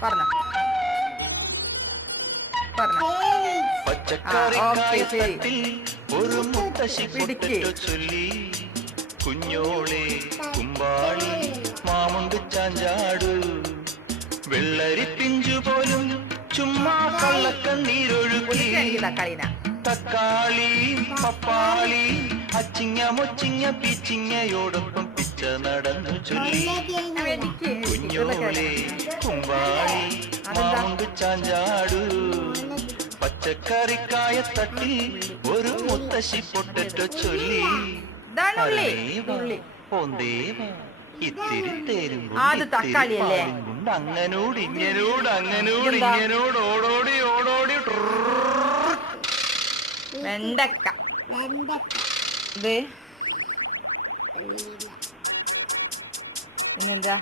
പറഞ്ഞോ പറഞ്ഞോ. പച്ചക്കറിക്കായത്തട്ടിൽ ഒരു മുത്തശ്ശി പൊട്ടറ്റോ ചൊല്ലി, കുഞ്ഞോളെ കുമ്പാളി മാമുണ്ട് ചാഞ്ചാടു, വെള്ളരി പിഞ്ചു പോലും ചുമ്മാ കള്ളക്കണ്ണീരൊഴുക്കി, തക്കാളിന തക്കാളി പപ്പാളി അച്ചിങ്ങ മൊച്ചിങ്ങ പീച്ചിങ്ങയോടൊപ്പം പിച്ച നടന്നു ചൊല്ലി, കുഞ്ഞോളെ കുമ്പാളി മാമുണ്ട് ചാഞ്ചാടു, പച്ചക്കറിക്കായത്തട്ടിൽ ഒരു മുത്തശ്ശി പൊട്ടറ്റോ ചൊല്ലി, ഇത്തിരി തേരും കൊണ്ട് അങ്ങനോട് ഇങ്ങനോട് അങ്ങനോട് ഇങ്ങനോട് ഓടോടി ഓടോടി വെണ്ടക്ക ഇത് പിന്നെന്താ